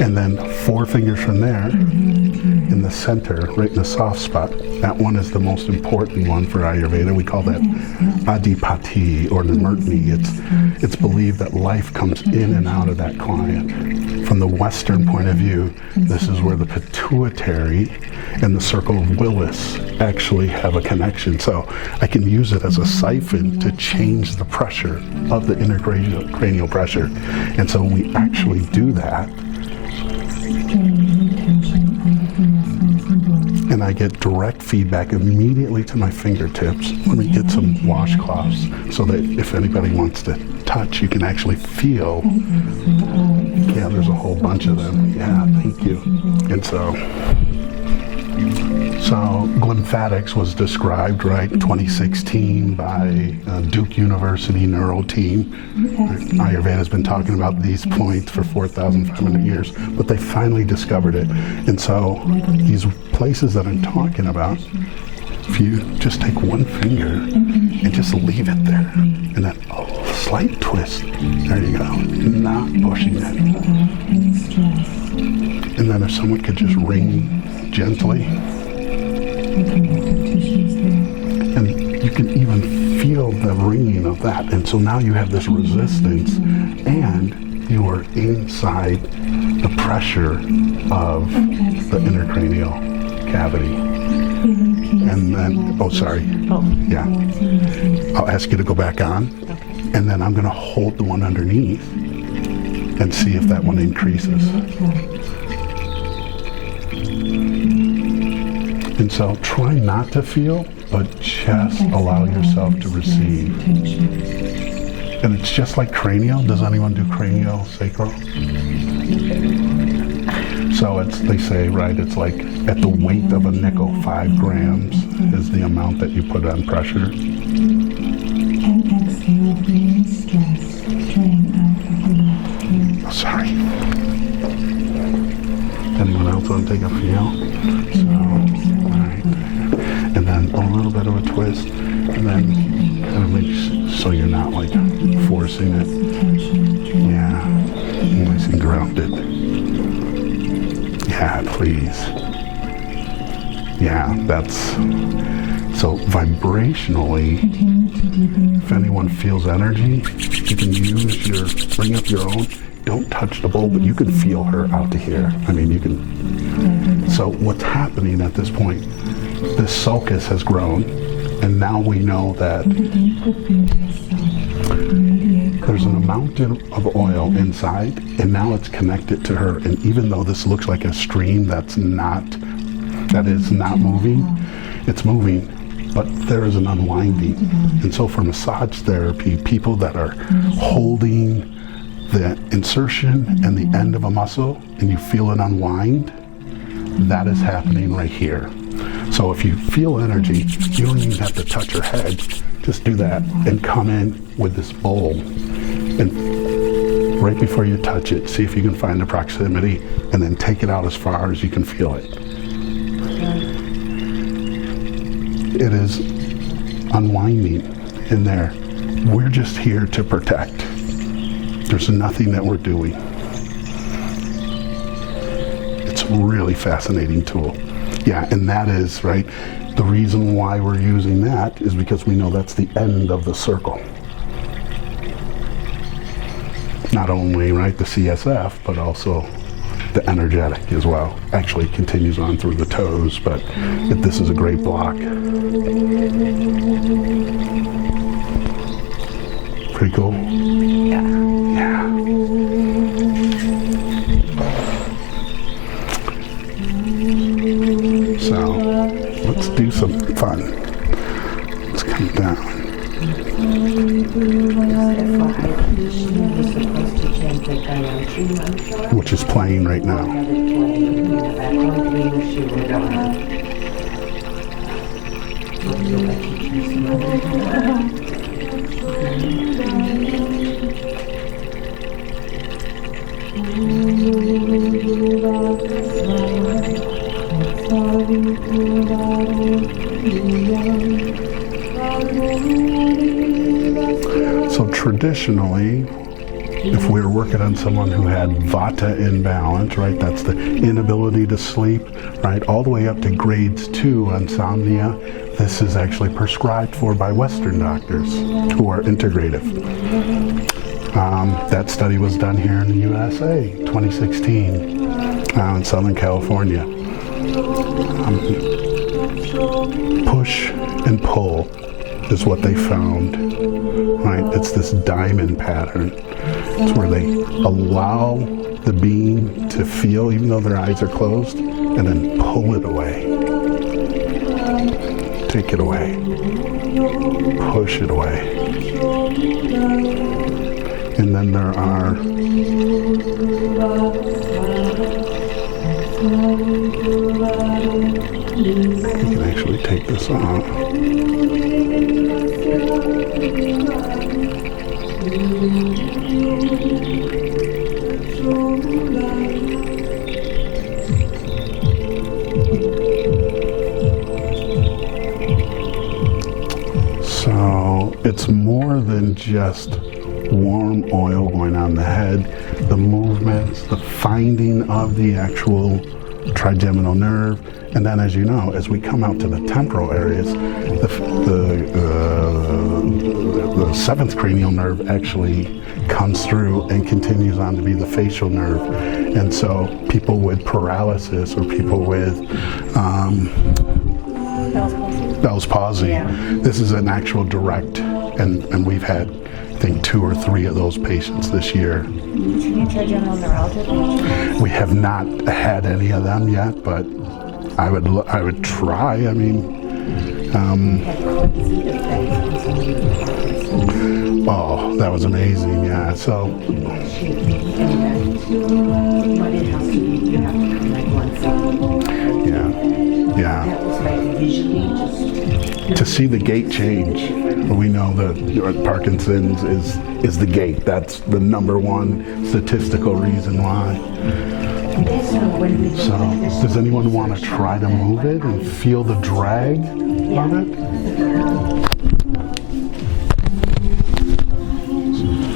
And then 4 fingers from there, in the center, right in the soft spot. That one is the most important one for Ayurveda. We call that Adipati or Nimurtini. It's believed that life comes in and out of that client. From the Western point of view, this is where the pituitary and the circle of Willis actually have a connection. So I can use it as a siphon to change the pressure of the intracranial pressure. And so we actually do that. And I get direct feedback immediately to my fingertips. Let me get some washcloths so that if anybody wants to touch, you can actually feel. Yeah, there's a whole bunch of them. Yeah, thank you. And so glymphatics was described, right, 2016 by Duke University neuro team. Ayurveda has been talking about these points for 4,500 years, but they finally discovered it. And so these places that I'm talking about, if you just take one finger and just leave it there, and then slight twist, there you go, not pushing it. And then if someone could just ring gently, and you can even feel the ringing of that. And so now you have this resistance and you are inside the pressure of the intracranial cavity. And then, I'll ask you to go back on. And then I'm going to hold the one underneath and see if that one increases. And so try not to feel, but just allow yourself to receive. And it's just like cranial. Does anyone do cranial sacral? So they say, right, it's like at the weight of a nickel, 5 grams is the amount that you put on pressure. And exhale, bring stress, drain out of the left ear. Oh, sorry. Anyone else want to take a feel? And then a little bit of a twist, and then kind of make so you're not like forcing it. Yeah, nice and grounded. Yeah, please. Yeah, that's so vibrationally. If anyone feels energy, you can bring up your own. Don't touch the bowl, but you can feel her out to here. I mean, you can. So what's happening at this point? This sulcus has grown, and now we know that there's an amount of oil inside, and now it's connected to her. And even though this looks like a stream that is not moving, it's moving, but there is an unwinding. And so for massage therapy, people that are holding the insertion and the end of a muscle, and you feel it unwind, that is happening right here. So if you feel energy, you don't even have to touch her head. Just do that and come in with this bowl. And right before you touch it, see if you can find the proximity, and then take it out as far as you can feel it. It is unwinding in there. We're just here to protect. There's nothing that we're doing. It's a really fascinating tool. Yeah, and that is, right, the reason why we're using that is because we know that's the end of the circle. Not only, right, the CSF, but also the energetic as well. Actually continues on through the toes, but this is a great block. Pretty cool? Yeah. Yeah. So let's do some fun. Let's come down. which is playing right now. So traditionally, if we were working on someone who had vata imbalance, right, that's the inability to sleep, right, all the way up to grades 2 insomnia, this is actually prescribed for by Western doctors who are integrative. That study was done here in the USA, 2016, in Southern California. Push and pull is what they found, right? It's this diamond pattern. It's where they allow the being to feel even though their eyes are closed, and then pull it away. Take it away. Push it away. And then there are you can actually take this off. So it's more than just warm oil going on the head, the movements, the finding of the actual trigeminal nerve, and then, as you know, as we come out to the temporal areas, the seventh cranial nerve actually comes through and continues on to be the facial nerve. And so people with paralysis or people with Bell's palsy, this is an actual direct, and we've had, I think, 2 or 3 of those patients this year. We have not had any of them yet, but I would try. I mean, oh, that was amazing. Yeah. So. Yeah. To see the gait change, we know that Parkinson's is the gait. That's the #1 statistical reason why. So, does anyone want to try to move it and feel the drag of it?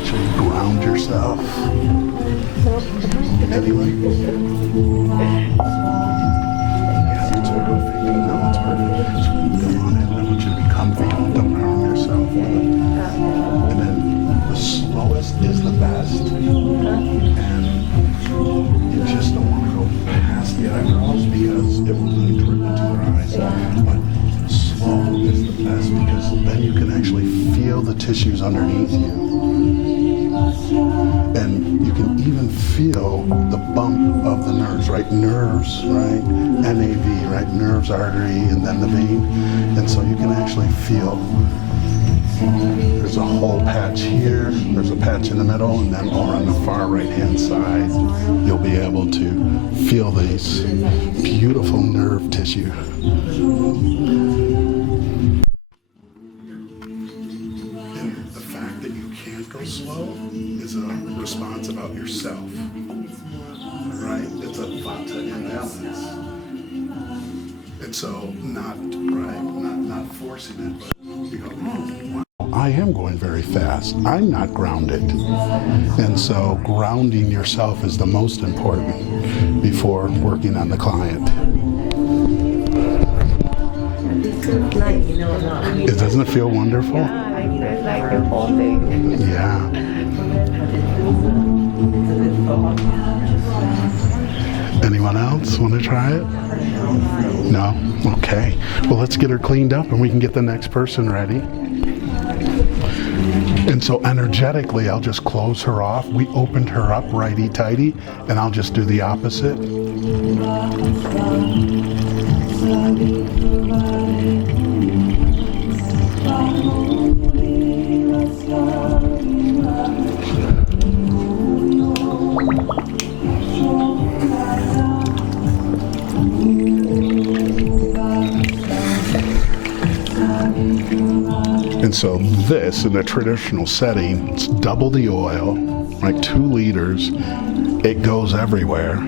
So you ground yourself. Anyway. Yeah, it's perfect. No, it's perfect. So go on in. I want you to be comfy. Don't harm yourself. And then the slowest is the best. And you just don't want to go past the eyebrows because it will really drip into their eyes. But slow is the best because then you can actually feel the tissues underneath you. And you can even feel the bump of the nerves, right? Nerves, right? NAV, right? Nerves, artery, and then the vein. And so you can actually feel there's a whole patch here, there's a patch in the middle, and then over on the far right-hand side, you'll be able to feel these beautiful nerve tissue. And the fact that you can't go slow is a response about yourself, right? It's a vata imbalance. And so not forcing it, but you go, wow. I am going very fast. I'm not grounded. And so grounding yourself is the most important before working on the client. Doesn't it feel wonderful? Yeah, like the whole thing. Yeah. Anyone else want to try it? No? Okay. Well, let's get her cleaned up and we can get the next person ready. And so energetically, I'll just close her off. We opened her up righty-tighty, and I'll just do the opposite. So this, in a traditional setting, it's double the oil, right? 2 liters. It goes everywhere.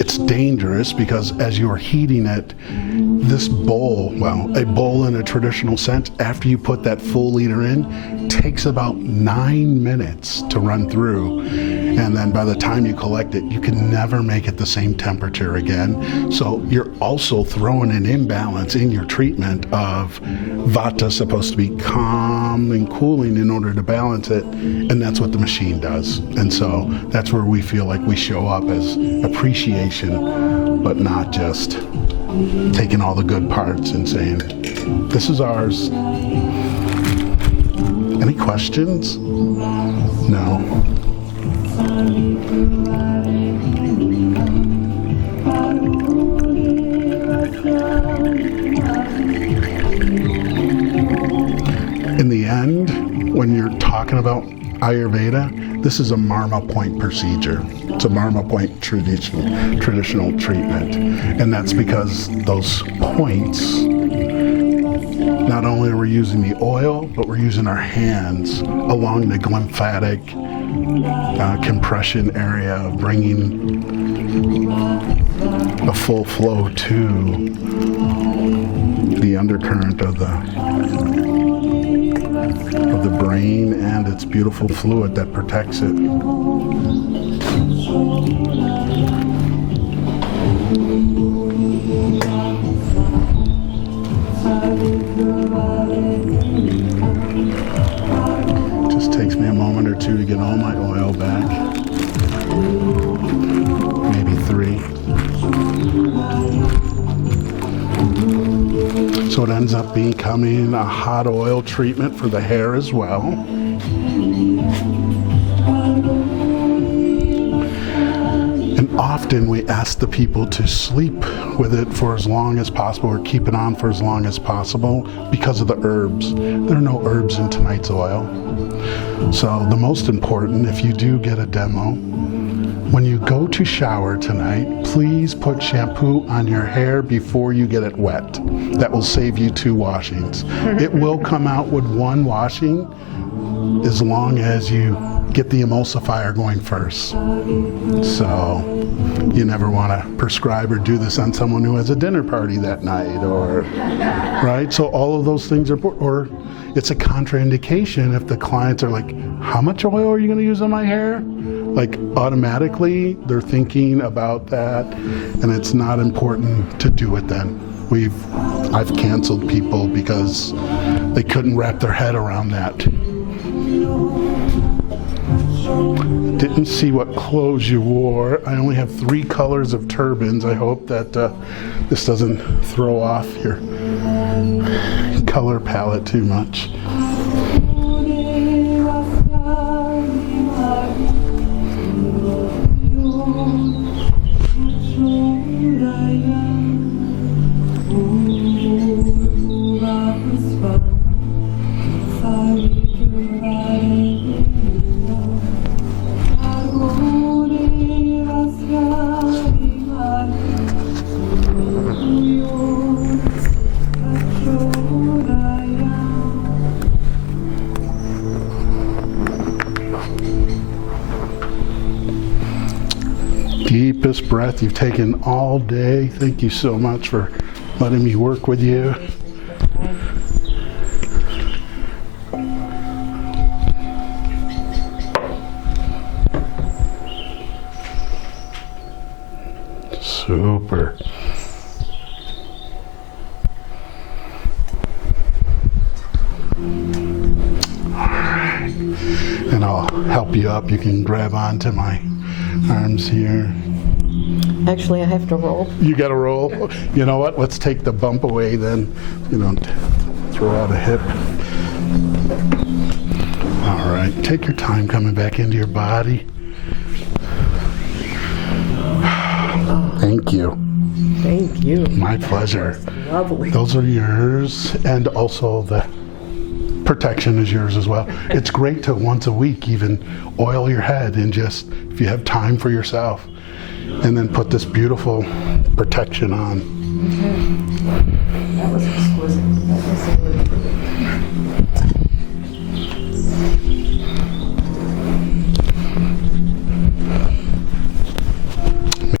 It's dangerous because as you're heating it, this bowl, well, a bowl in a traditional sense, after you put that full liter in, takes about 9 minutes to run through. And then by the time you collect it, you can never make it the same temperature again. So you're also throwing an imbalance in your treatment of vata supposed to be calm and cooling in order to balance it. And that's what the machine does. And so that's where we feel like we show up as appreciation, but not just taking all the good parts and saying, this is ours. Any questions? No. In the end, when you're talking about Ayurveda, this is a Marma point procedure. It's a Marma point traditional treatment. And that's because those points, not only are we using the oil, but we're using our hands along the lymphatic compression area, bringing a full flow to the undercurrent of the brain and its beautiful fluid that protects it. Just takes me a moment or two to get all my oil back. Maybe 3. So it ends up becoming a hot oil treatment for the hair as well. And often we ask the people to sleep with it for as long as possible or keep it on for as long as possible because of the herbs. There are no herbs in tonight's oil. So the most important, if you do get a demo, when you go to shower tonight, please put shampoo on your hair before you get it wet. That will save you 2 washings. It will come out with 1 washing as long as you get the emulsifier going first. So you never want to prescribe or do this on someone who has a dinner party that night, or right? So all of those things are, or it's a contraindication if the clients are like, how much oil are you going to use on my hair? Like automatically they're thinking about that, and it's not important to do it then. I've canceled people because they couldn't wrap their head around that. Didn't see what clothes you wore. I only have 3 colors of turbans. I hope that this doesn't throw off your color palette too much. Deepest breath you've taken all day. Thank you so much for letting me work with you. Super. Alright. And I'll help you up. You can grab onto my arms here. Actually, I have to roll. You got to roll? You know what? Let's take the bump away then. Throw out a hip. All right. Take your time coming back into your body. Thank you. Thank you. My pleasure. Lovely. Those are yours, and also the protection is yours as well. It's great to once a week even oil your head and just, if you have time for yourself, and then put this beautiful protection on.